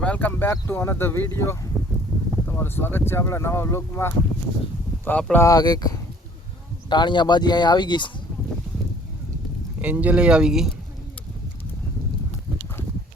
Welcome back to another video. તમારું સ્વાગત છે આપણા નવા વ્લોગમાં. તો આપણા કંઈક ટાણિયા બાજી અહીંયા આવી ગઈ, એન્જલે આવી ગઈ.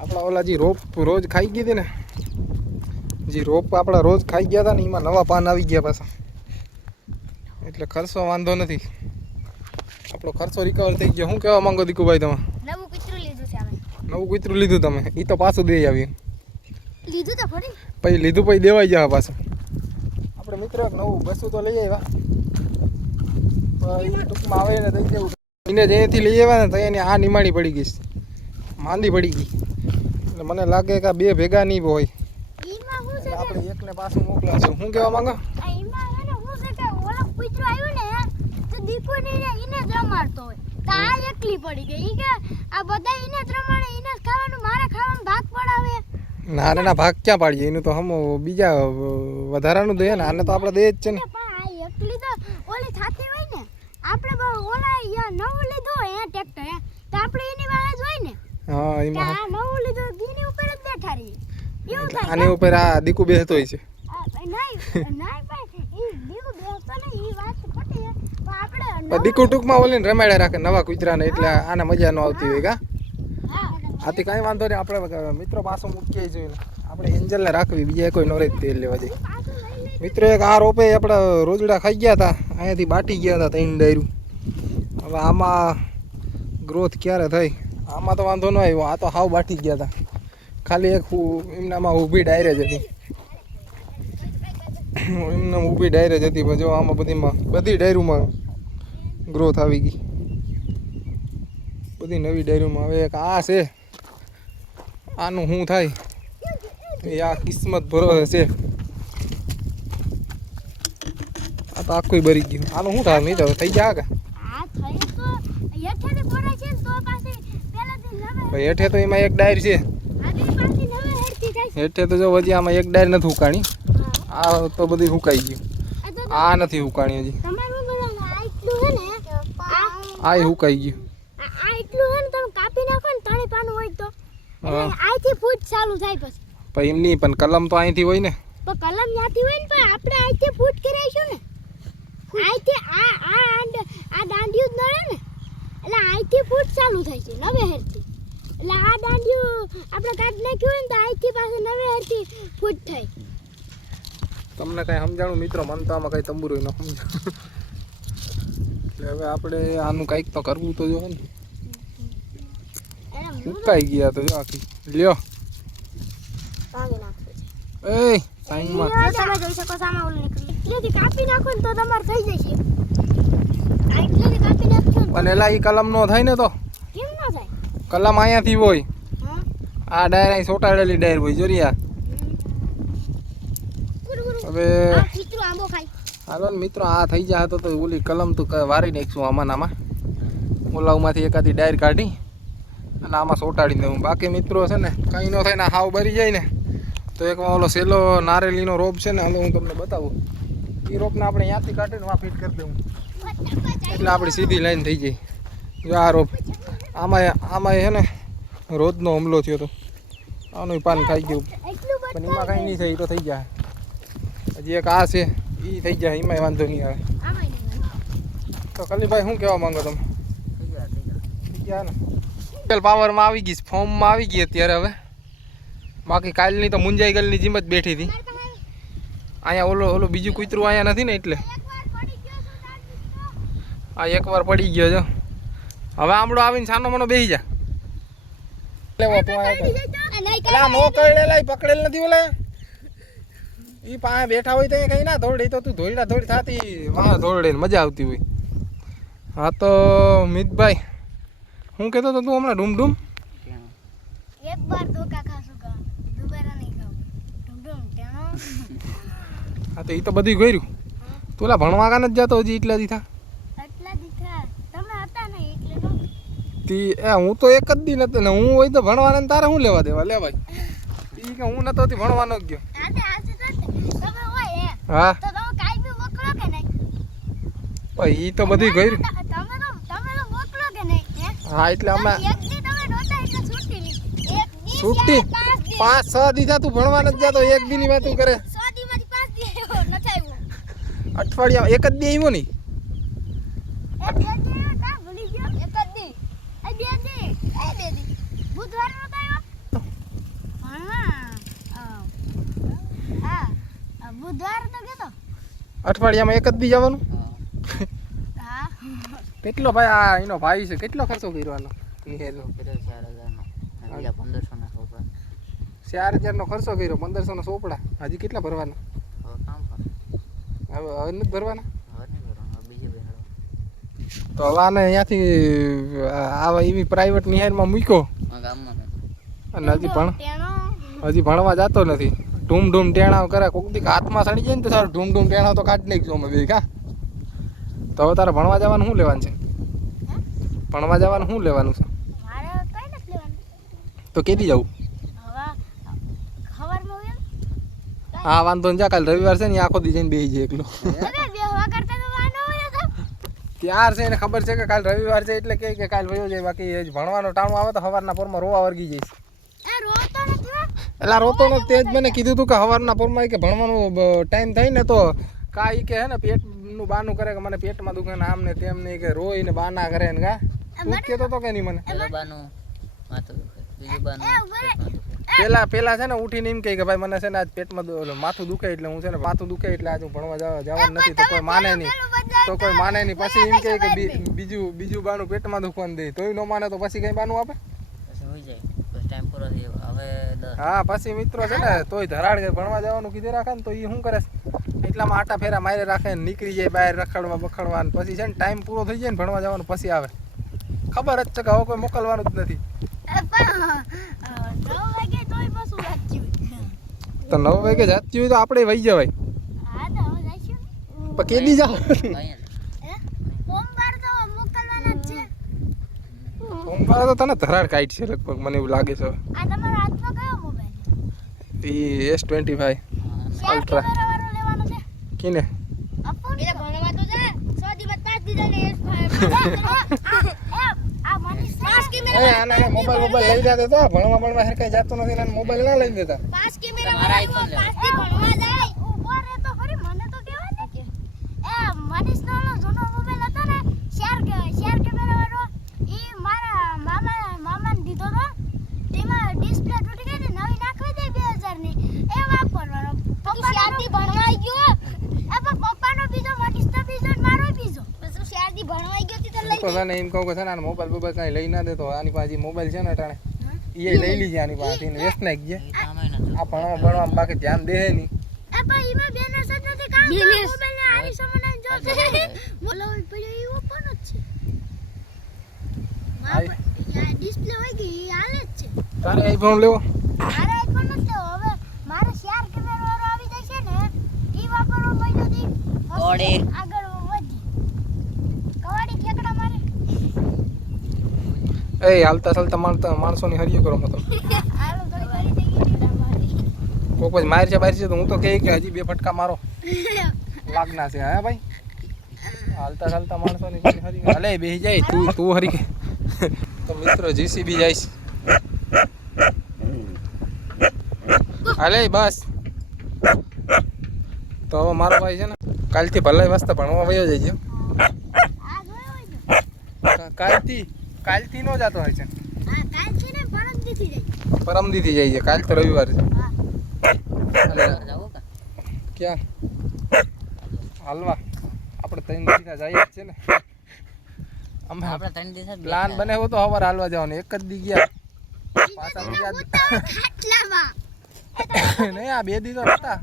આપણા ઓલા જે રોપ રોજ ખાઈ ગઈ હતી ને, જે રોપ આપણા રોજ ખાઈ ગયા હતા ને, એમાં નવા પાન આવી ગયા પાછા. એટલે ખર્ચો વાંધો નથી, આપણો ખર્ચો રિકવર થઈ ગયો. શું કહેવા માંગો દીકુભાઈ તમે? નવું કૂતરું લીધું છે અમે. નવું કૂતરું લીધું તમે? એ તો પાછું દઈ આવ્યું. લીધું તો ફરી પછી લીધું પછી દેવાઈ જાય પાછું. આપણે મિત્રો એક નવું બસું તો લઈ આવ્યા, પણ ટૂંકમાં આવે ને દઈ દેવું. એને જેથી લઈ આવ્યા ને તો એની આ નિમાણી પડી ગઈ, માંદી પડી ગઈ. એટલે મને લાગે કે બે ભેગા નહીં હોય, આપણે એકને પાછું મોકલાશું. શું કહેવા માંગો? ના ના ભાગ ક્યાં પાડીએ? એનું તો હમ બીજા વધારાનું દે ને, આને તો આપણે દે જ છે ને. હા, એમાં આની ઉપર આ દીકુ બેસતો હોય છે. દીકુ ટૂંકમાં ઓલીને રમાડ્યા રાખે નવા કૂતરાને, એટલે આને મજા ન આવતી હોય. કા આથી કાંઈ વાંધો નહીં, આપણે મિત્રો પાછું મૂકીએ જોઈએ. આપણે એન્જલને રાખવી, બીજા કોઈ નોરેજ તેલ લેવા જઈએ. મિત્રો એક આ રોપે આપણે રોજડા ખાઈ ગયા હતા, અહીંયાથી બાટી ગયા હતા 3 ડાયરું. હવે આમાં ગ્રોથ ક્યારે થઈ? આમાં તો વાંધો ન આવ્યો, આ તો હાવ બાટી ગયા હતા. ખાલી એક એમનામાં ઊભી ડાયરે જ હતી, એમને ઊભી ડાયરે જ હતી. પણ જો આમાં બધી ડાયરુમાં ગ્રોથ આવી ગઈ, બધી નવી ડાયરીમાં. હવે એક આ છે, આનું શું થાય એ આ કિસ્મત ભરોસે છે. આ તો આખું ભરી ગયું. આનું શું થાય? નહીં તો થઈ જાય કે ભાઈ હેઠે તો એમાં એક ડાયર છે. હેઠે તો જો હજી આમાં એક ડાયર નથી ઉકાણી. આ તો બધી હુકાઈ ગયું, આ નથી હુકાણી હજી. આ હુકાઈ ગયું. પણ એમની પણ કલમ તો અહીંથી હોય ને. કલમ ત્યાંથી હોય ને, પણ આપણે અહીંથી ફૂટ કરાવીશું ને. અહીંથી આ દાંડિયું જ નડે ને, એટલે અહીંથી ફૂટ ચાલુ થાય છે નવે હેરથી. એટલે આ દાંડિયું આપણે કાઢી નાખ્યું હોય ને, તો અહીંથી પાછું નવે હેરથી ફૂટ થાય. તમને કઈ સમજાણું મિત્રો? મન તો આમાં કઈ તંબુરું ન સમજાણું. એટલે હવે આપણે આનું કંઈક તો કરવું તો જો ને. ઉકાઈ ગયા તો જો આખી લ્યો. એ સાઈનમાં તમે જોઈ શકો સામા ઓલું નીકળી. એટલેથી કાપી નાખો ને તો તમાર થઈ જશે. એટલેથી કાપી નાખો પણ એલા ઈ કલમ નો થાય ને. તો કેમ ન થાય? કલમ અહીંયાથી હોય, આ ડાયર અહીં સોટાડેલી ડાયર હોય જોરિયા. હવે હાલો ને મિત્રો, આ થઈ જાય તો ઓલી કલમ તો વારી નાખીશું આમાં આમાં. ઓલાઉમાંથી એકાદી ડાયર કાઢી અને આમાં સોટાડી દઉં. બાકી મિત્રો છે ને કંઈ ન થાય ને, હાવ ભરી જાય ને, તો એકમાં ઓલો સેલો નારેલીનો રોપ છે ને, હવે હું તમને બતાવું. એ રોપને આપણે ત્યાંથી કાઢીને વાં ફિટ કરી દઉં, એટલે આપણી સીધી લાઈન થઈ જાય. જો આ રોપ આમાં છે ને રોજનો હુમલો થયો હતો, આનું પાન ખાઈ ગયું. પણ એમાં કાંઈ નહીં થાય, એ તો થઈ જાય. હજી એક આ છે, એ થઈ જાય, એમાંય વાંધો નહીં આવે. તો કલીભાઈ શું કહેવા માંગો તમે? થઈ ગયા ને પાવરમાં આવી ગઈ, ફોર્મમાં આવી ગઈ અત્યારે. હવે બાકી કાલની તો મુંજાઈ ગયેલી જીમ જ બેઠી હતી. અહીંયા ઓલો બીજું કૂતરું અહીંયા નથી ને, એટલે આ એકવાર પડી ગયો છે. હવે આમળો આવીને છાનો મનો બેસી જા. પકડેલ નથી ઓલા, એ પાસે બેઠા હોય તો કઈ ના ધોરડે, તો તું ધોઈડા ધોડી થતી વાહ ધોરડે મજા આવતી હોય. હા તો મિતભાઈ શું કહેતો હતો તું હમણાં? ડૂમ એક બાર ધોકા ખાશું કા દુબારા નહીં ખાવ. ડુમ ટેણો. હા તો એ તો બધું ગયું. તું ઓલા ભણવા કાને જ જતો હજી એટલા દીધા? એટલા દીધા તમે હતા ને એટલે નો. તી હું તો એક જ દી નતો ને. હું હોય તો ભણવાને તારે શું લેવા દેવા? લે ભાઈ ઈ કે હું નતો ભણવાનો જ ગયો. તમે હોય હા તો તમે કાઈ બી મોકલો કે નહીં? ભાઈ ઈ તો બધું ગયું. તમે તો મોકલો કે નહીં? હા એટલે અમે એક દી તમે નહોતા એટલે છૂટી લીધી. એક દી છૂટી? 5 દી 5-6 દીધા તું ભણવા નથી જાતો, એક દી ની વાતું કરે. 100 દી માંથી 5 દી આવ્યો નથી આવ્યો. અઠવાડિયામાં એક જ દી આવ્યો નહીં. એ બે દી કા ભૂલી ગયો એક જ દી. એ બે દી બુધવાર નો આવ્યો. હા બુધવાર તો ગયો. અઠવાડિયામાં એક જ દી જવાનું. હા કેટલો ભાઈ આ એનો ભાઈ છે, કેટલો ખર્ચો કર્યો આનો? નિહેરનો 4,000 નો ખર્ચો કર્યો, 1,500 નો સોપડા. હજી કેટલા ભરવાના? હવે નથી ભરવાના. તો હવે આને અહીંયાથી આવા એવી પ્રાઇવેટ નિહારમાં મૂક્યો અને હજી ભણવા જતો નથી. ઢૂમ ટેણાવ કરે, કોક દી હાથમાં સડી જાય ને તો સારું ઢૂમ ટેણાવ તો કાઢી નાખજો અમે બે. કા તો હવે તારે ભણવા જવાનું શું લેવાનું છે? ભણવા જવાનું શું લેવાનું છે? મારે કઈ નથી લેવાનું. તો કેદી જવું? હવે ખબરમાં હોય હા વાંધો ને, જા કાલે રવિવાર છે ને, આખો દી જઈને બેસી જાય એકલો. હવે બેહવા કરતા તો વાનો હોય તો ત્યાર છે એને ખબર છે કે કાલ રવિવાર છે એટલે કે કાલ વયો જાય. બાકી એ જ ભણવાનો ટાણું આવે તો સવારના પોરમાં રોવા વર્ગી જઈશ. એ રોતો નથી હો. એટલે રોતો નથી, તે જ મને કીધું હતું કે સવારના પોરમાં કે ભણવાનું ટાઈમ થાય ને તો કાંઈ કે હે ને પેટનું બાનું કરે કે મને પેટમાં દુખે ને આમ ને તેમ ને કે રોઈ ને બાના કરે ને. કા તું જ કહેતો તો કે નહીં મને? પેલા છે ને ઉઠીને એમ કહે કે ભાઈ મને છે ને આજ પેટમાં માથું દુખે એટલે હું છે ને માથું દુખે એટલે આજ હું ભણવા જવાનું નથી. તો કોઈ માને નહીં, પછી એમ કહે કે બીજું બાનું પેટમાં દુખવાનું દે, તોય ન માને તો પછી કઈ બાનું આપે? હા પછી મિત્રો છે ને તોય ધરાડ કે ભણવા જવાનું કીધે રાખે ને તો એ શું કરે એટલામાં આટા ફેરા મારે રાખે ને નીકળી જાય બહાર રખડવા બખડવા ને પછી છે ને ટાઈમ પૂરો થઈ જાય ને ભણવા જવાનું પછી આવે. ખબર જ છે કે હવે કોઈ મોકલવાનું જ નથી. તો 9 વાગે જાતી હોય તો આપણે વહી જવાય. પણ કેદી જાવ? સોમવારે તો તને ધરાડ કાઢ છે લગભગ, મને એવું લાગે છે. S25 અલ્ટ્રા કીને મોબાઈલ લઈ જતો તો ભણવા કઈ જતો નથી ને મોબાઈલ ના લઈ દેતા. તો તને એમ કહું કે છે ને મોબાઈલ બોબાઈલ કઈ લઈ ના દેતો. આની પાસે મોબાઈલ છે ને અટાણે એ લઈ લીધી આની પાસેથી ને વેસ્ટ નાખી ગયા. આ ભણવા બાકી ધ્યાન દે નહીં. તારે આઈફોન લેવો? એ હાલતા ચાલતા માણસોની હરિયો કરો મતલબ. કોઈ પછી માર છે બહાર છે તો હું તો કહે કે હજી 2 ફટકા મારો લાગના છે. હા ભાઈ હાલતા ચાલતા માણસોની હરી હાલે બેસી જાય. તું હરી કે તો મિત્રો જીસીબી જાય છે. હાલે બસ. તો હવે મારો ભાઈ છે ને કાલથી ભલાઈ વાસ્તા ભણવા વયો જાય છે. કાલથી નો જતો હોય છે. પરમદીથી જાય છે. કાલ તો રવિવાર છે. ક્યાં હાલવા આપણે 3 દિવસ જઈએ છે ને. અમે આપણે 3 દિવસ પ્લાન બનાવ્યો તો સવારે હાલવા જવાનું. એક જ દી ગયા પાછા બીજા નહીં. આ 2 દી તો હતા.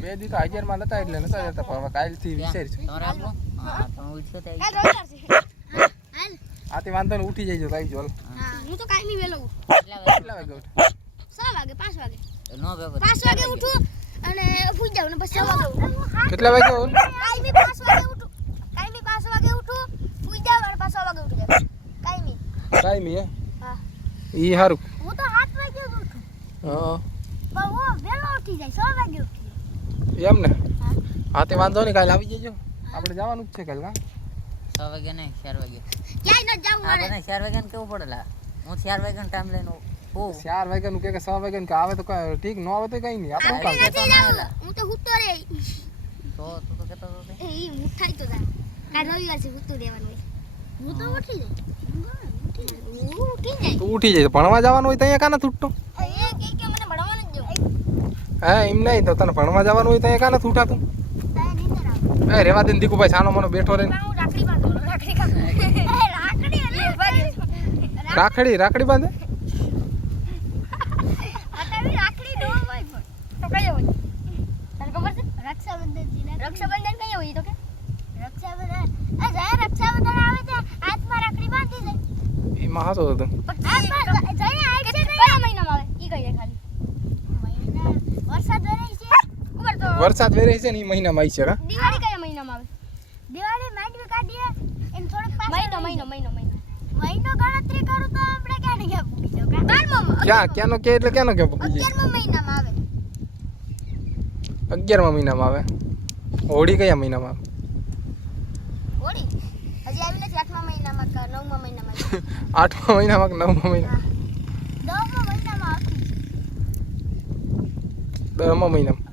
2 દી તો હાજરમાં નતા એટલે નતા જતા. પણ હવે કાલથી વિચારીશું. આથી વાંધો ને ઉઠી જઈજો. આવી જો હું તો કાઈ નહીં વેલો કેટલા વાગે ઉઠ? 6 વાગે 5 વાગે નો ભેગો 5 વાગે ઉઠું અને ફૂઈ જાવ ને પછી 6 વાગે ઉઠું. કેટલા વાગે ઉઠ? કાઈ 5 વાગે ઉઠું. કાઈ 5 વાગે ઉઠું ફૂઈ જાવ અને પાછો વાગે ઉઠી જાવ. કાઈ હે હા ઈ હારું. હું તો 7 વાગે ઉઠું. હા પણ હું વેલો ઉઠી જાય 6 વાગે ઉઠી એમ ને. હા તે વાંધો નહીં કાલે આવી જજો. આપણે જવાનું જ છે કાલે. કા 6 વાગે નહીં 4 વાગે ક્યાંય ન જાવું મારે. આપણે 4 વાગે ને કેવું પડેલા. હું 4 વાગે નો ટાઈમ લઈને હું 4 વાગ્યાનું કે 6 વાગ્યાનું કે આવે તો કઈ ઠીક, ન આવે તો કઈ નહીં, આપણું કામ છે. હું તો હુતો રે તો કેતો હતો તે. એ મુઠાઈ તો જા કાલ રવિવાર છે હુતો રહેવાનું હોય. હું તો ઉઠી જાય હું ઉઠી જાય તું ઉઠી જાય તો ભણવા જવાનું હોય તો અહીંયા કાને તૂટતો? એ કે મને ભણવાનું જ જો હા એમ નહીં તો તને ભણવા જવાનું હોય તો અહીંયા કાને તૂટાતું? તારે નીંદર આવે એ રેવા દે ને દીકુભાઈ, સાનો મનો બેઠો રહે. હું રાખડી બાંધો રાખડી રાખડી રાખડી બાંધે? અત્યારે રાખડી નો હોય તો કયો હોય તને ખબર છે? રક્ષાબંધન કયો હોય તો કે રક્ષાબંધન આ જાય રક્ષાબંધન આવે છે હાથમાં રાખડી બાંધી દે એમાં હાસો હતો. કયા મહિનામાં આવે ઈ કઈ દે ખાલી મહિના વરસાદ વરે છે ખબર તો વરસાદ વેરે છે ને એ મહિનામાં આવી છે. કા દિવાળી કયા મહિનામાં આવે? દિવાળી માંડવી કાઢીએ એમ થોડુંક પાછળ મહિનો ગણતરી કરું તો આપણે ક્યાં ને ક્યાં પૂગી જાવ કા 12મો ક્યાંનો કે એટલે ક્યાંનો કે પૂગી જાય? 11મા મહિનામાં આવે 11મા મહિનામાં આવે. હોળી કયા મહિનામાં આવે? હોળી હજી આવી નથી 8મા મહિનામાં કે 9મા મહિનામાં 8મા મહિનામાં કે 9મા મહિનામાં? 10મા મહિનામાં આવતી 10મા મહિનામાં.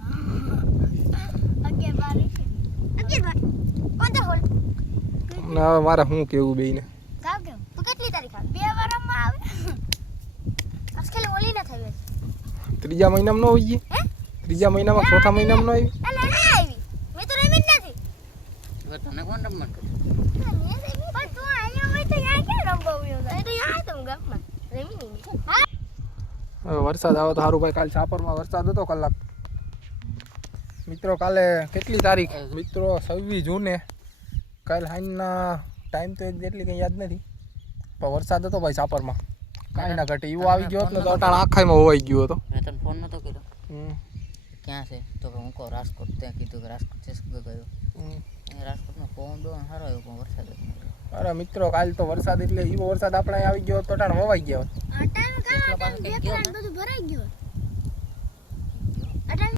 11 કોણ હોળ ને હવે મારે શું કેવું બેયને? કાવ કેમ તું કેટલી તારીખ આવે 2 વારમાં આવે આજકાલ હોળી ન થઈ ગઈ 3જા મહિનામાં ન હોય? હે 3જા મહિનામાં 4થા મહિનામાં ન આવી? અલે નહીં આવી મેં તો રમી જ નથી હવે તને કોણ રમવાનું કહ્યું? પણ તું અહીંયા હોય તો યા ક્યાં રમવા આવ્યો તો યા તો ગામમાં રમી નહીં હા હવે વરસાદ આવે તો સારું ભાઈ. કાલ છાપરમાં વરસાદ હતો કલાક. મિત્રો કાલે કેટલી તારીખ મિત્રો? 26 જૂને. કાલ સાંજના ટાઈમ તો એટલી કંઈ યાદ નથી, પણ વરસાદ હતો ભાઈ છાપરમાં. કાંઈ ના ઘટે એવો આવી ગયો હતો ને તો અટાણ આખાઈમાં હોવાઈ ગયો હતો. મેં તને ફોન નતો કર્યો. હમ. ક્યાં છે તો કે હું કહું રાજકોટ. ત્યાં કીધું કે રાજકોટ છે શું ગયો. હમ. રાજકોટનો પવન બહુ સારો આવ્યો પણ વરસાદ જ નહોતો. અરે મિત્રો કાલ તો વરસાદ એટલે એવો વરસાદ આપણે અહીં આવી ગયો તો અટાણ હોવાઈ ગયો. અટાણ કેટલા પાસે કંઈક ગયો ને? બધું ભરાઈ ગયું અટાણ